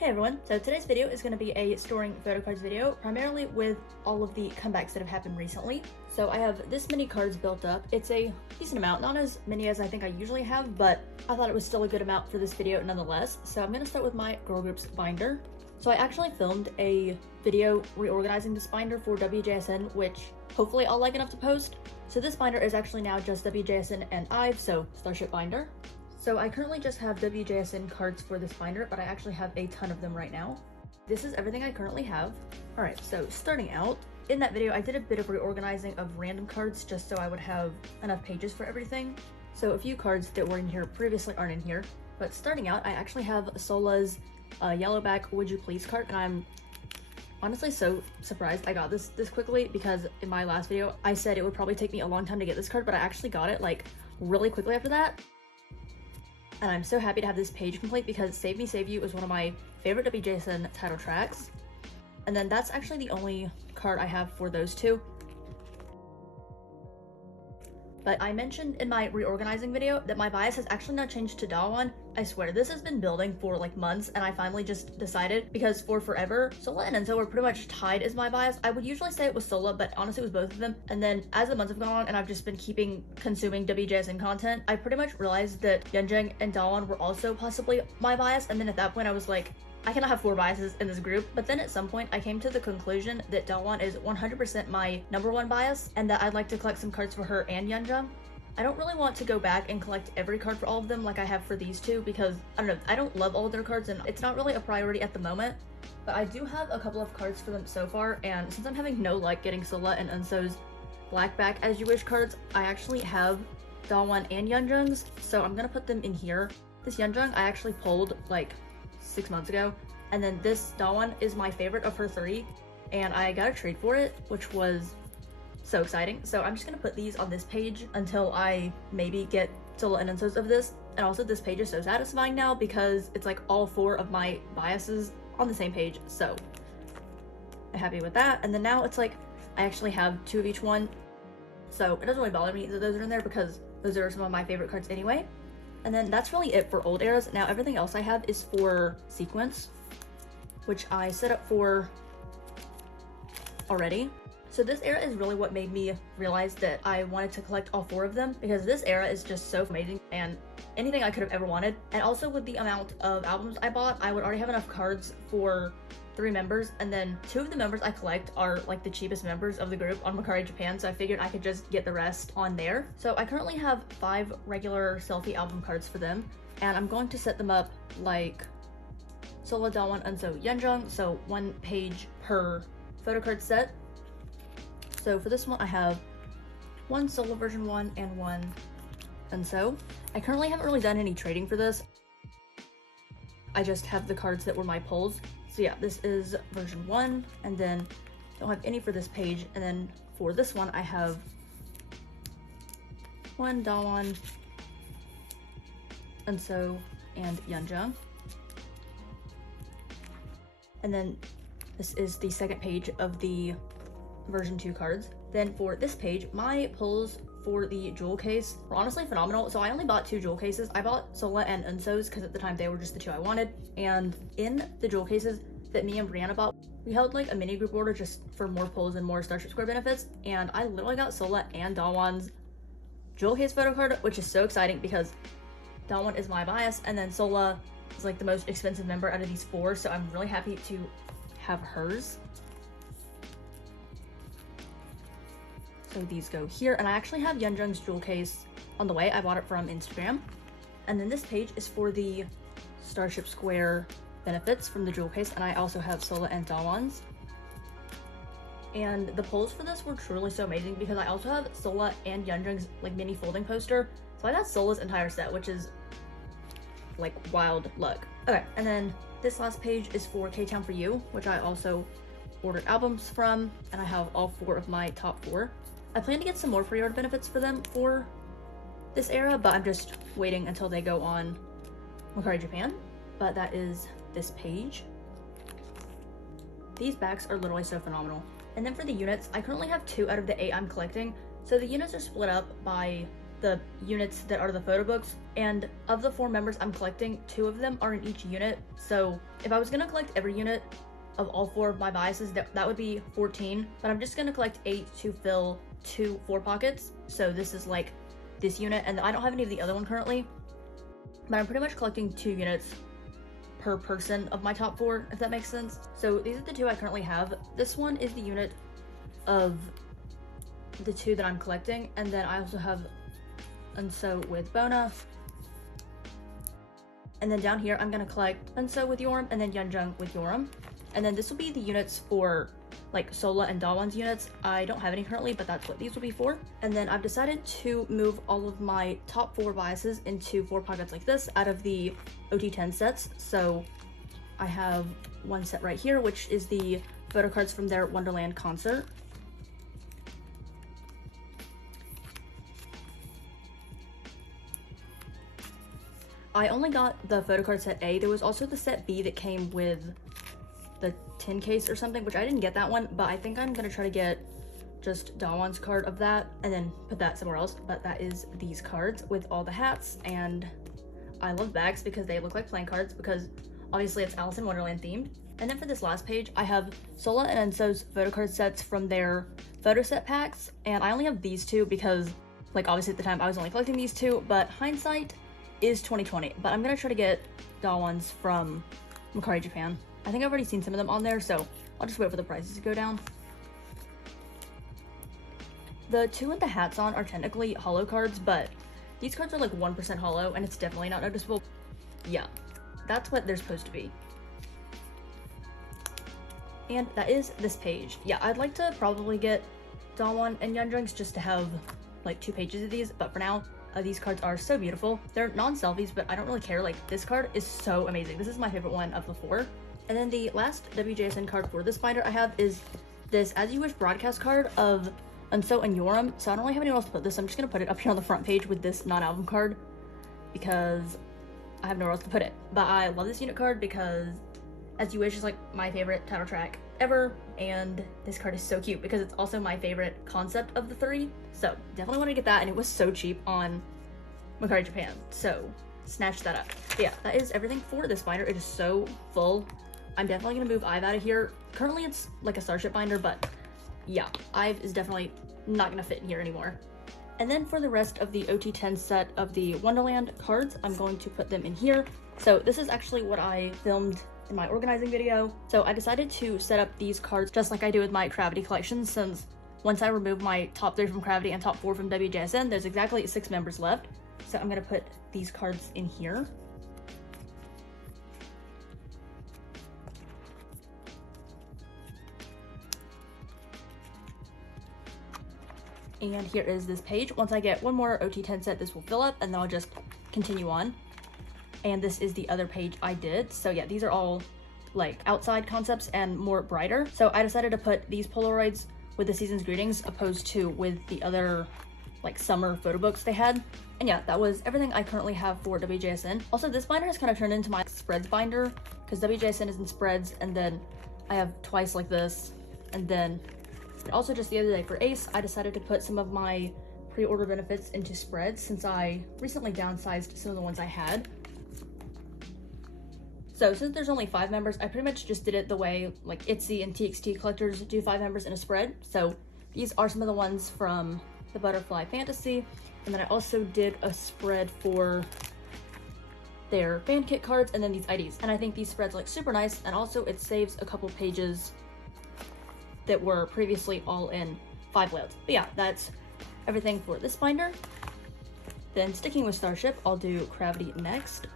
Hey everyone, so today's video is going to be a storing photo cards video, primarily with all of the comebacks that have happened recently. So I have this many cards built up. It's a decent amount, not as many as I think I usually have, but I thought it was still a good amount for this video nonetheless. So I'm going to start with my girl groups binder. So I actually filmed a video reorganizing this binder for wjsn, which hopefully I'll like enough to post. So this binder is actually now just wjsn and ATEEZ, so Starship binder. So I currently just have wjsn cards for this binder, but I actually have a ton of them right now. This is everything I currently have. Alright, so starting out, in that video I did a bit of reorganizing of random cards just so I would have enough pages for everything. So a few cards that were in here previously aren't in here, but starting out I actually have Sola's Yellowback Would You Please card, and I'm honestly so surprised I got this quickly, because in my last video I said it would probably take me a long time to get this card, but I actually got it like really quickly after that. And I'm so happy to have this page complete because Save Me Save You is one of my favorite wjsn title tracks. And then that's actually the only card I have for those two. But I mentioned in my reorganizing video that my bias has actually now changed to Dawan. I swear, this has been building for like months, and I finally just decided, because for forever, Sola and Enzo were pretty much tied as my bias. I would usually say it was Sola, but honestly it was both of them. And then as the months have gone on and I've just been consuming wjsn content, I pretty much realized that Yunjing and Dawan were also possibly my bias. And then at that point I was like, I cannot have 4 biases in this group. But then at some point I came to the conclusion that Dawan is 100% my #1 bias, and that I'd like to collect some cards for her and Yunjing. I don't really want to go back and collect every card for all of them like I have for these two, because I don't know, I don't love all of their cards and it's not really a priority at the moment. But I do have a couple of cards for them so far, and since I'm having no luck getting Sola and Enzo's Black Back As You Wish cards, I actually have Dawan and Yunjing's, so I'm gonna put them in here. This Yunjing I actually pulled like 6 months ago, and then this Dawan is my favorite of her 3, and I got a trade for it, which was so exciting. So I'm just gonna put these on this page until I maybe get Sola and Enzo's of this. And also this page is so satisfying now because it's like all 4 of my biases on the same page, so I'm happy with that. And then now it's like I actually have 2 of each one, so it doesn't really bother me that those are in there because those are some of my favorite cards anyway. And then that's really it for old eras. Now everything else I have is for sequence, which I set up for already. So this era is really what made me realize that I wanted to collect all 4 of them, because this era is just so amazing and anything I could have ever wanted. And also with the amount of albums I bought, I would already have enough cards for 3 members, and then 2 of the members I collect are like the cheapest members of the group on Mercari Japan, so I figured I could just get the rest on there. So I currently have 5 regular selfie album cards for them, and I'm going to set them up like Sola, Dawan, Enzo, Yunjing, so 1 page per photo card set. So for this one I have 1 Sola version 1 and 1 Enzo. I currently haven't really done any trading for this. I just have the cards that were my pulls. So yeah, this is version 1, and then don't have any for this page. And then for this one I have 1 Dawan, Enzo, and Yunjing. And then this is the second page of the version 2 cards. Then for this page, my pulls for the jewel case were honestly phenomenal. So I only bought 2 jewel cases. I bought Sola and Enzo's because at the time they were just the 2 I wanted. And in the jewel cases that me and Brianna bought, we held like a mini group order just for more pulls and more Starship Square benefits. And I literally got Sola and Dawan's jewel case photo card, which is so exciting because Dawan is my bias, and then Sola is like the most expensive member out of these 4. So I'm really happy to have hers. So these go here, and I actually have Yunjing's jewel case on the way. I bought it from Instagram. And then this page is for the Starship Square benefits from the jewel case, and I also have Sola and Dawan's. And the pulls for this were truly so amazing because I also have Sola and Yunjing's like mini folding poster. So I got Sola's entire set, which is like wild luck. Okay, and then this last page is for K-Town For You, which I also ordered albums from, and I have all 4 of my top 4. I plan to get some more pre-order benefits for them for this era, but I'm just waiting until they go on Mercari Japan. But that is this page. These backs are literally so phenomenal. And then for the units, I currently have 2 out of the 8 I'm collecting. So the units are split up by the units that are the photo books, and of the 4 members I'm collecting, 2 of them are in each unit. So if I was gonna collect every unit of all 4 of my biases, that would be 14, but I'm just gonna collect 8 to fill 2 4 pockets. So this is like this unit, and I don't have any of the other one currently, but I'm pretty much collecting 2 units per person of my top 4, if that makes sense. So these are the 2 I currently have. This one is the unit of the 2 that I'm collecting, and then I also have Unso with Bona, and then down here I'm gonna collect Unso with Yoram and then Yunjung with Yoram, and then this will be the units for like Sola and Dawan's units. I don't have any currently, but that's what these will be for. And then I've decided to move all of my top 4 biases into 4 pockets like this out of the OT10 sets. So I have one set right here, which is the photo cards from their Wonderland concert. I only got the photo card set A. There was also the set B that came with the tin case or something, which I didn't get that one, but I think I'm gonna try to get just Dawan's card of that and then put that somewhere else. But that is these cards with all the hats, and I love bags because they look like playing cards, because obviously it's Alice in Wonderland themed. And then for this last page, I have Sola and Enso's photo card sets from their photo set packs, and I only have these 2 because, like, obviously at the time I was only collecting these 2, but hindsight is 2020. But I'm gonna try to get Dawan's from Mercari Japan. I think I've already seen some of them on there, so I'll just wait for the prices to go down. The 2 with the hats on are technically holo cards, but these cards are like 1% holo, and it's definitely not noticeable. Yeah, that's what they're supposed to be. And that is this page. Yeah, I'd like to probably get Dawan and Yunjung's just to have like 2 pages of these, but for now, these cards are so beautiful. They're non-selfies, but I don't really care. Like, this card is so amazing. This is my favorite one of the 4. And then the last WJSN card for this binder I have is this As You Wish broadcast card of Unso and Yoram. So I don't really have anywhere else to put this. I'm just gonna put it up here on the front page with this non-album card because I have nowhere else to put it. But I love this unit card because As You Wish is like my favorite title track ever, and this card is so cute because it's also my favorite concept of the 3. So definitely want to get that, and it was so cheap on Mercari Japan, so snatch that up. But yeah, that is everything for this binder. It is so full. I'm definitely gonna move Ive out of here. Currently it's like a Starship binder, but yeah, Ive is definitely not gonna fit in here anymore. And then for the rest of the OT10 set of the Wonderland cards, I'm going to put them in here. So this is actually what I filmed in my organizing video. So I decided to set up these cards just like I do with my Cravity collection, since once I remove my top 3 from Cravity and top 4 from WJSN, there's exactly 6 members left. So I'm gonna put these cards in here. And here is this page. Once I get one more OT10 set, this will fill up, and then I'll just continue on. And this is the other page I did. So yeah, these are all like outside concepts and more brighter. So I decided to put these Polaroids with the season's greetings opposed to with the other like summer photo books they had. And yeah, that was everything I currently have for WJSN. Also, this binder has kind of turned into my spreads binder because WJSN is in spreads, and then I have twice like this. And then also just the other day for ACE, I decided to put some of my pre-order benefits into spreads since I recently downsized some of the ones I had. So since there's only 5 members, I pretty much just did it the way like ITZY and TXT collectors do 5 members in a spread. So these are some of the ones from the Butterfly Fantasy. And then I also did a spread for their fan kit cards and then these IDs. And I think these spreads look super nice, and also it saves a couple pages that were previously all in 5 layouts. But yeah, that's everything for this binder. Then sticking with Starship, I'll do Cravity next.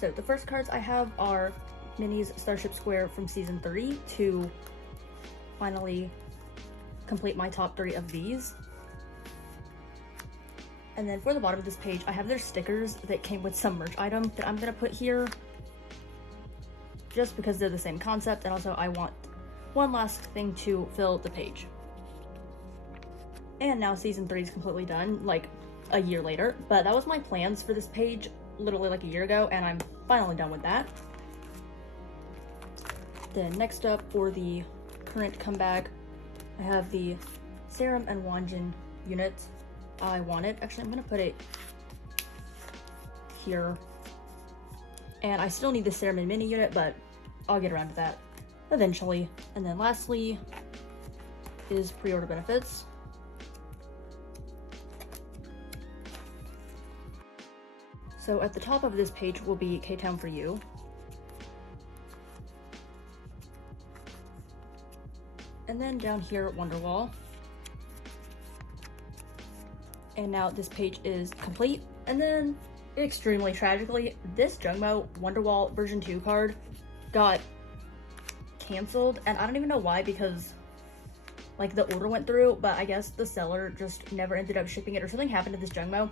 So the first cards I have are Minnie's Starship Square from season 3 to finally complete my top 3 of these. And then for the bottom of this page, I have their stickers that came with some merch item that I'm gonna put here just because they're the same concept, and also I want one last thing to fill the page. And now season 3 is completely done, like a year later, but that was my plans for this page literally like a year ago, and I'm finally done with that. Then next up for the current comeback, I have the Serum and Wanjin units. I wanted. Actually, I'm gonna put it here. And I still need the Ceramid mini unit, but I'll get around to that eventually. And then lastly is pre-order benefits. So at the top of this page will be K-Town for you. And then down here, Wonderwall. And now this page is complete. And then, extremely tragically, this Jungmo Wonderwall version 2 card got canceled. And I don't even know why, because like the order went through, but I guess the seller just never ended up shipping it or something happened to this Jungmo.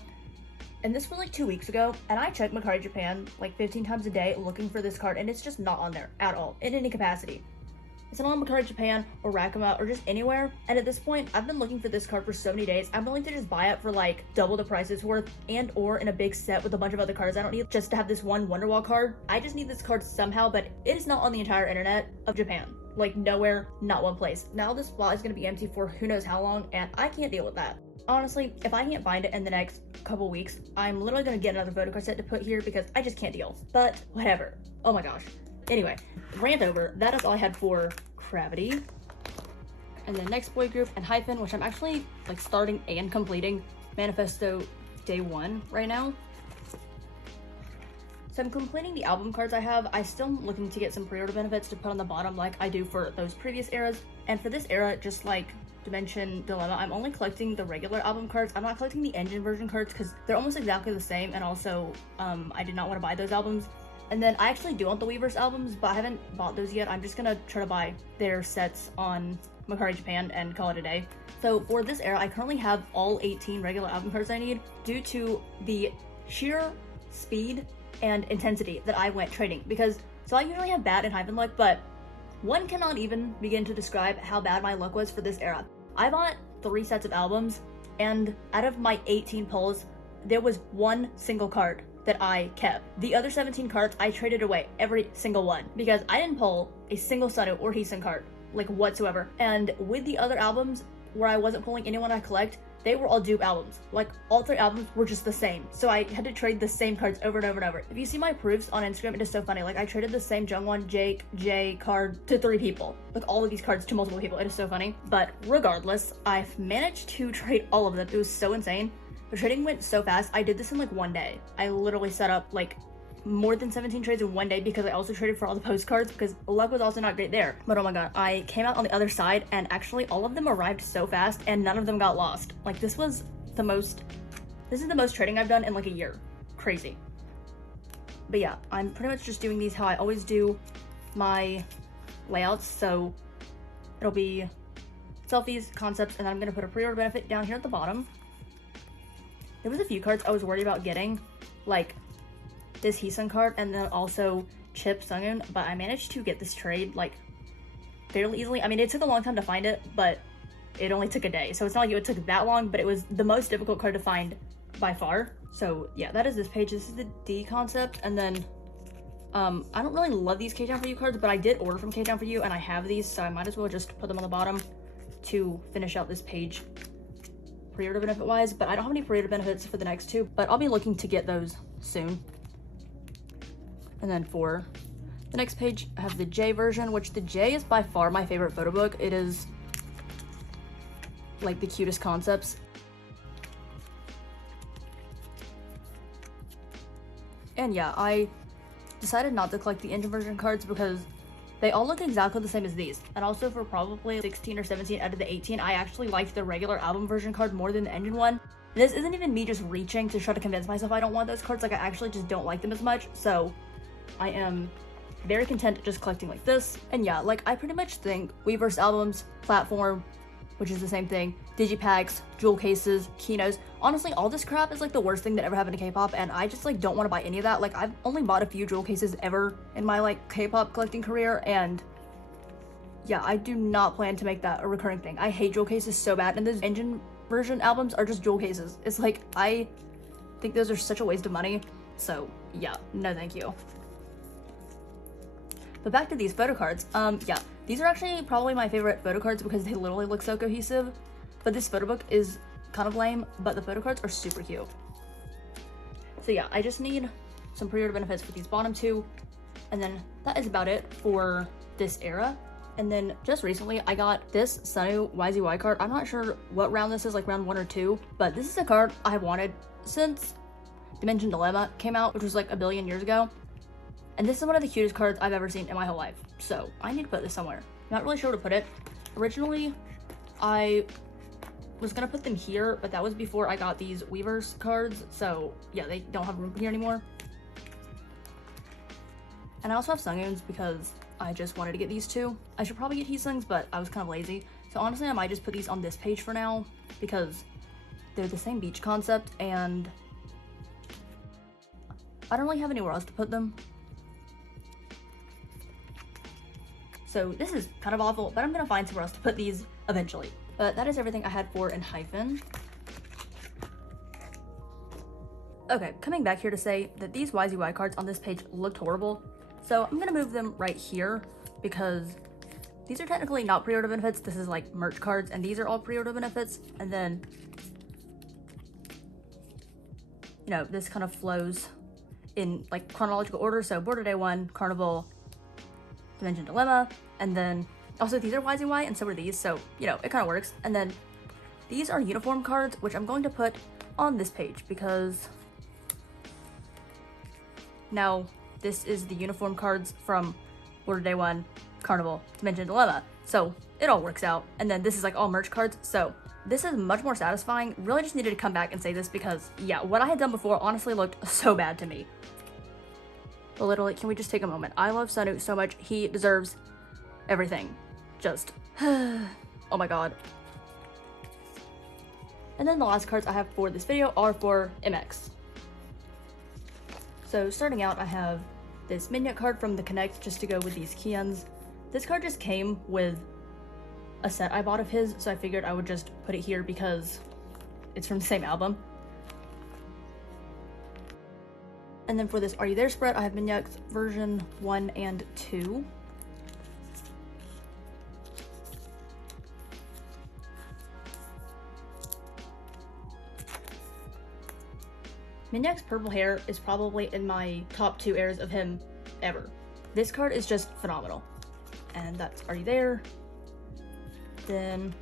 And this was like 2 weeks ago, and I checked Mercari Japan like 15 times a day looking for this card, and it's just not on there at all, in any capacity. It's not on Mercari Japan or Rakuma or just anywhere, and at this point, I've been looking for this card for so many days, I'm willing to just buy it for like double the price it's worth, and or in a big set with a bunch of other cards I don't need just to have this one Wonderwall card. I just need this card somehow, but it is not on the entire internet of Japan. Like nowhere, not one place. Now this spot is going to be empty for who knows how long, and I can't deal with that. Honestly, if I can't find it in the next couple weeks, I'm literally going to get another photocard set to put here because I just can't deal. But whatever. Oh my gosh. Anyway, rant over. That is all I had for Cravity. And then next boy group, enhypen, which I'm actually like starting and completing Manifesto Day 1 right now. So I'm completing the album cards I have. I still am looking to get some pre-order benefits to put on the bottom like I do for those previous eras. And for this era, just like Dimension Dilemma, I'm only collecting the regular album cards. I'm not collecting the engine version cards because they're almost exactly the same, and also I did not want to buy those albums. And then I actually do want the Weavers albums, but I haven't bought those yet. I'm just gonna try to buy their sets on Mercari Japan and call it a day. So for this era, I currently have all 18 regular album cards I need due to the sheer speed and intensity that I went trading, because so I usually have bad enhypen luck, but one cannot even begin to describe how bad my luck was for this era. I bought 3 sets of albums, and out of my 18 pulls, there was one single card that I kept. The other 17 cards, I traded away every single one, because I didn't pull a single Sunu or Heisen card, like whatsoever. And with the other albums, where I wasn't pulling anyone I collect, they were all dupe albums. Like, all 3 albums were just the same. So I had to trade the same cards over and over and over. If you see my proofs on Instagram, it is so funny. Like, I traded the same Jungwon, Jake, Jay card to 3 people. Like, all of these cards to multiple people. It is so funny. But regardless, I've managed to trade all of them. It was so insane. The trading went so fast. I did this in like 1 day. I literally set up like more than 17 trades in 1 day because I also traded for all the postcards because luck was also not great there. But oh my god, I came out on the other side and actually all of them arrived so fast and none of them got lost. Like this is the most trading I've done in like a year. Crazy. But yeah, I'm pretty much just doing these how I always do my layouts. So it'll be selfies, concepts, and then I'm gonna put a pre-order benefit down here at the bottom. There was a few cards I was worried about getting, like this Heisen card and then also Chip Sungun, but I managed to get this trade like fairly easily. I mean, it took a long time to find it, but it only took a day, so it's not like it took that long, but it was the most difficult card to find by far. So yeah, that is this page. This is the D concept, and then I don't really love these K-Town for You cards, but I did order from K-Town for You and I have these, so I might as well just put them on the bottom to finish out this page pre-order benefit wise. But I don't have any pre-order benefits for the next 2, but I'll be looking to get those soon. And then for the next page, I have the J version, which the J is by far my favorite photo book. It is like the cutest concepts. And yeah, I decided not to collect the engine version cards because they all look exactly the same as these. And also for probably 16 or 17 out of the 18, I actually liked the regular album version card more than the engine one. This isn't even me just reaching to try to convince myself I don't want those cards. Like, I actually just don't like them as much. So I am very content just collecting like this. And yeah, like I pretty much think Weverse albums, platform, which is the same thing, digipacks, jewel cases, kinos, honestly all this crap is like the worst thing that ever happened to K-pop, and I just like don't want to buy any of that. Like I've only bought a few jewel cases ever in my like K-pop collecting career, and yeah, I do not plan to make that a recurring thing. I hate jewel cases so bad, and those engine version albums are just jewel cases. It's like, I think those are such a waste of money. So yeah, no thank you. But back to these photo cards. Yeah, these are actually probably my favorite photo cards because they literally look so cohesive. But this photo book is kind of lame, but the photo cards are super cute. So yeah, I just need some pre-order benefits for these bottom two, and then that is about it for this era. And then just recently I got this Sunu YZY card. I'm not sure what round this is, like round 1 or 2, but this is a card I have wanted since Dimension Dilemma came out, which was like a billion years ago. And this is one of the cutest cards I've ever seen in my whole life. So I need to put this somewhere. Not really sure where to put it. Originally, I was gonna put them here, but that was before I got these Weavers cards. So yeah, they don't have room here anymore. And I also have Sungoons because I just wanted to get these two. I should probably get Heesungs, but I was kind of lazy. So honestly, I might just put these on this page for now because they're the same beach concept and I don't really have anywhere else to put them. So this is kind of awful, but I'm gonna find somewhere else to put these eventually. But that is everything I had for enhypen. Okay, coming back here to say that these YZY cards on this page looked horrible. So I'm gonna move them right here because these are technically not pre-order benefits. This is like merch cards and these are all pre-order benefits. And then, you know, this kind of flows in like chronological order. So Border Day 1, Carnival, Dimension Dilemma, and then also these are YZY and so are these. So, you know, it kind of works. And then these are uniform cards, which I'm going to put on this page because now this is the uniform cards from Border Day 1, Carnival, Dimension Dilemma. So it all works out. And then this is like all merch cards. So this is much more satisfying. Really just needed to come back and say this because yeah, what I had done before honestly looked so bad to me. But literally, can we just take a moment? I love Sunu so much. He deserves everything. Just, oh my god. And then the last cards I have for this video are for MX. So starting out, I have this Minyuk card from the Connect just to go with these Kians. This card just came with a set I bought of his, so I figured I would just put it here because it's from the same album. And then for this Are You There spread, I have Minyuk's version 1 and 2. Minyuk's purple hair is probably in my top 2 eras of him ever. This card is just phenomenal. And that's Are You There? Then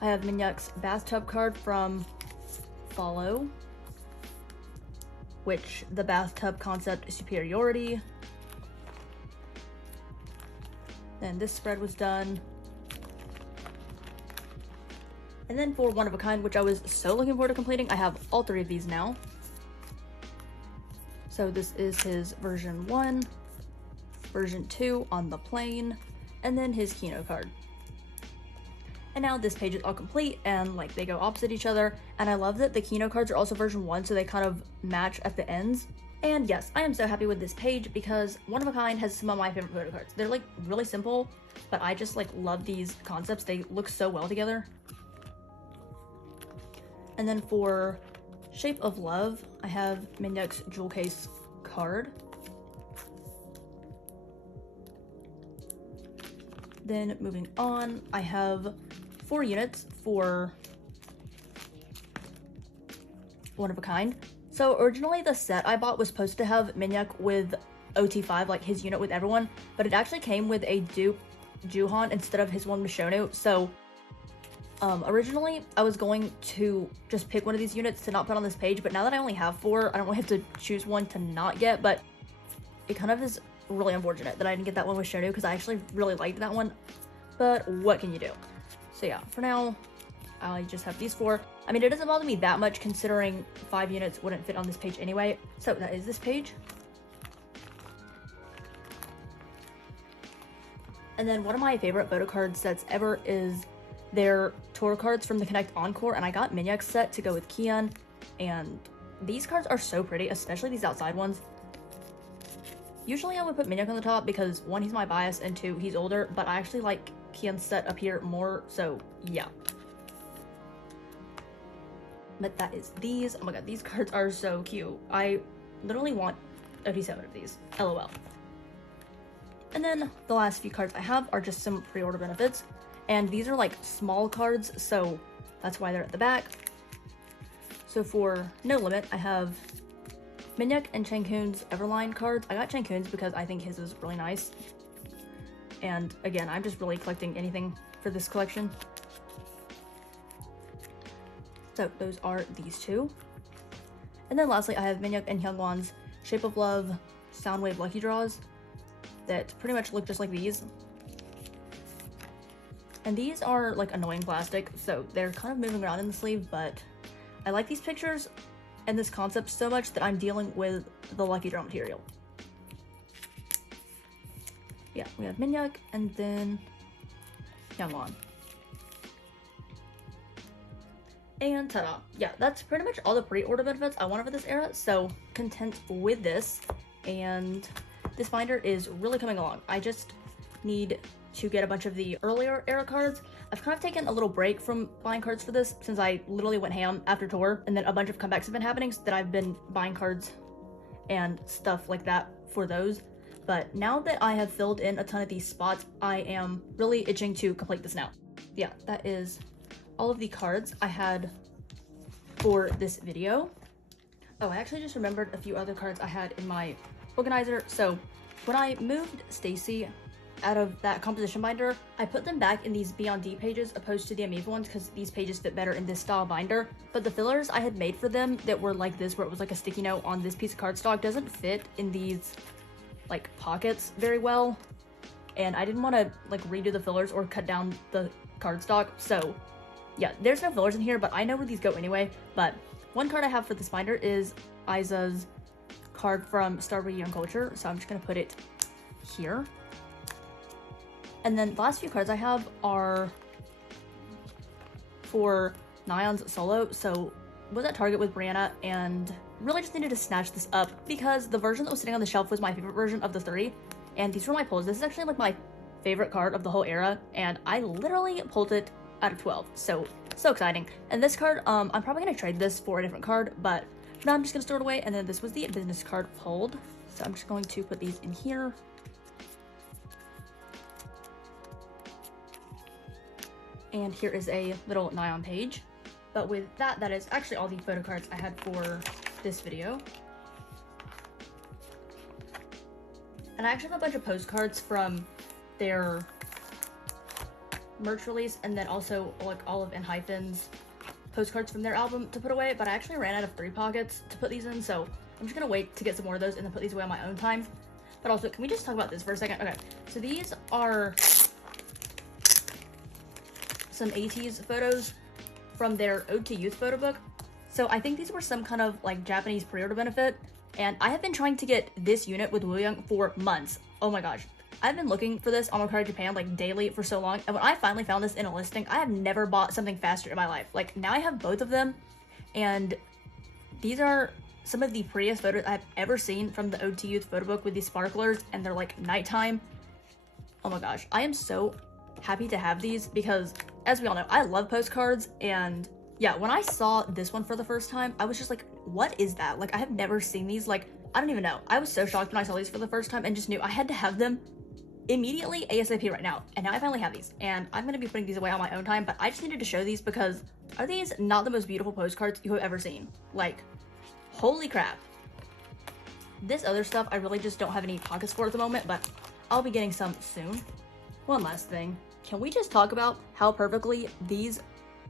I have Minyuk's bathtub card from Follow, which the bathtub concept is superiority. Then this spread was done. And then for One of a Kind, which I was so looking forward to completing, I have all 3 of these now. So this is his version 1, version 2 on the plane, and then his Kino card. And now this page is all complete and like they go opposite each other. And I love that the Kino cards are also version 1, so they kind of match at the ends. And yes, I am so happy with this page because One of a Kind has some of my favorite photo cards. They're like really simple, but I just like love these concepts. They look so well together. And then for Shape of Love, I have Minyuk's jewel case card. Then moving on, I have 4 units for One of a Kind. So originally the set I bought was supposed to have Minyuk with OT5, like his unit with everyone, but it actually came with a dupe Juhan instead of his one with Shonu. So originally I was going to just pick one of these units to not put on this page, but now that I only have 4, I don't really have to choose one to not get, but it kind of is really unfortunate that I didn't get that one with Shonu because I actually really liked that one, but what can you do? So yeah, for now, I just have these 4. I mean, it doesn't bother me that much considering 5 units wouldn't fit on this page anyway. So that is this page. And then one of my favorite photo card sets ever is their tour cards from the Connect Encore, and I got Minyuk's set to go with Kian, and these cards are so pretty, especially these outside ones. Usually I would put Minyuk on the top because 1, he's my bias, and 2, he's older, but I actually like Kian's set up here more, so yeah. But that is these. Oh my god, these cards are so cute. I literally want 37 of these. LOL. And then the last few cards I have are just some pre-order benefits. And these are like small cards, so That's why they're at the back. So for No Limit, I have Minyuk and Chankun's Everline cards. I got Chankun's because I think his is really nice. And again, I'm just really collecting anything for this collection. So those are these two. And then lastly, I have Minyuk and Hyungwon's Shape of Love Soundwave Lucky Draws that pretty much look just like these. And these are like annoying plastic, so they're kind of moving around in the sleeve, but I like these pictures and this concept so much that I'm dealing with the Lucky Draw material. Yeah, we have Minyuk and then Hyungwon. And ta-da! Yeah, that's pretty much all the pre-order benefits I wanted for this era, so content with this. And this binder is really coming along. I just need to get a bunch of the earlier era cards. I've kind of taken a little break from buying cards for this since I literally went ham after tour, and then a bunch of comebacks have been happening so that I've been buying cards and stuff like that for those. But now that I have filled in a ton of these spots, I am really itching to complete this now. Yeah, that is all of the cards I had for this video. Oh, I actually just remembered a few other cards I had in my organizer. So when I moved stayc out of that composition binder, I put them back in these Beyond D pages opposed to the Amiibo ones because these pages fit better in this style binder. But the fillers I had made for them that were like this, where it was like a sticky note on this piece of cardstock, doesn't fit in these like pockets very well. And I didn't want to like redo the fillers or cut down the cardstock. So yeah, there's no fillers in here, but I know where these go anyway. But one card I have for this binder is ATEEZ's card from Starbreed Young Culture, so I'm just gonna put it here. And then the last few cards I have are for Nayeon's solo. So was at Target with Brianna and really just needed to snatch this up because the version that was sitting on the shelf was my favorite version of the three. And these were my pulls. This is actually like my favorite card of the whole era, and I literally pulled it out of 12. So exciting. And this card, I'm probably gonna trade this for a different card, but for now I'm just gonna store it away. And then this was the business card pulled. So I'm just going to put these in here. And here is a little Nayeon page. But with that, that is actually all the photo cards I had for this video. And I actually have a bunch of postcards from their merch release, and then also like all of enhypen's postcards from their album to put away, but I actually ran out of 3 pockets to put these in, so I'm just gonna wait to get some more of those and then put these away on my own time. But also, can we just talk about this for a second? Okay, so these are some ATEEZ photos from their Ode to Youth photo book. So I think these were some kind of like Japanese pre-order benefit, and I have been trying to get this unit with Wooyoung for months. Oh my gosh. I've been looking for this on Mercari Japan like daily for so long, and when I finally found this in a listing, I have never bought something faster in my life. Like now I have both of them, and these are some of the prettiest photos I've ever seen from the Ode to Youth photo book with these sparklers, and they're like nighttime. Oh my gosh, I am so happy to have these because, as we all know, I love postcards, and yeah, when I saw this one for the first time, I was just like, what is that? Like I have never seen these. Like I don't even know. I was so shocked when I saw these for the first time and just knew I had to have them immediately ASAP right now. And now I finally have these, and I'm gonna be putting these away on my own time, but I just needed to show these because are these not the most beautiful postcards you have ever seen? Like, holy crap. This other stuff I really just don't have any pockets for at the moment, but I'll be getting some soon. One last thing, can we just talk about how perfectly these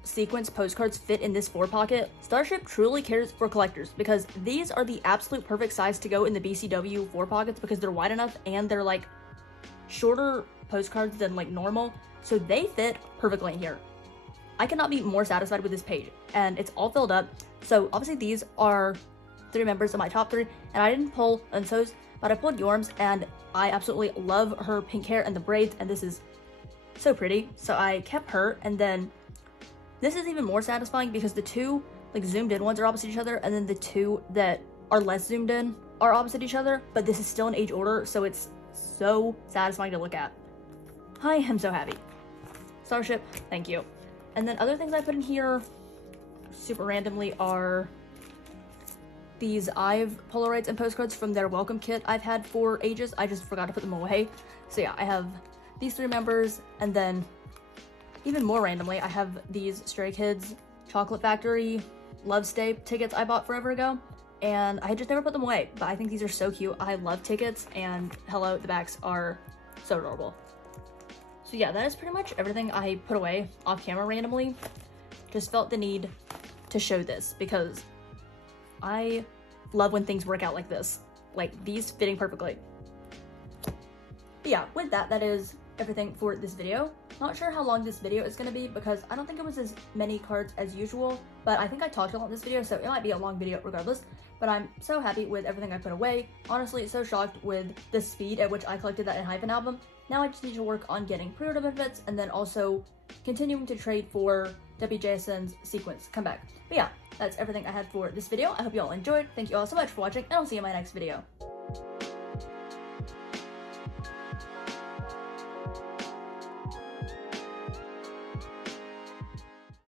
sequence postcards fit in this 4 pocket? Starship truly cares for collectors because these are the absolute perfect size to go in the BCW 4 pockets because they're wide enough and they're like shorter postcards than like normal, so they fit perfectly in here. I cannot be more satisfied with this page, and it's all filled up. So obviously these are 3 members of my top 3, and I didn't pull Unso's, but I pulled Yorm's, and I absolutely love her pink hair and the braids, and this is so pretty, so I kept her. And then this is even more satisfying because the 2 like zoomed in ones are opposite each other, and then the 2 that are less zoomed in are opposite each other, but this is still in age order, so it's so satisfying to look at. I am so happy. Starship, thank you. And then other things I put in here super randomly are these IVE Polaroids and postcards from their welcome kit I've had for ages. I just forgot to put them away. So yeah, I have these 3 members, and then even more randomly, I have these Stray Kids Chocolate Factory Love Stay tickets I bought forever ago, and I just never put them away, but I think these are so cute. I love tickets, and hello, the backs are so adorable. So yeah, that is pretty much everything I put away off camera randomly. Just felt the need to show this because I love when things work out like this, like these fitting perfectly. But yeah, with that, that is everything for this video. Not sure how long this video is going to be because I don't think it was as many cards as usual, but I think I talked a lot in this video, so it might be a long video regardless. But I'm so happy with everything I put away. Honestly, so shocked with the speed at which I collected that enhypen album. Now I just need to work on getting pre-order benefits and then also continuing to trade for wjsn's sequence comeback. But yeah, that's everything I had for this video. I hope you all enjoyed. Thank you all so much for watching, and I'll see you in my next video.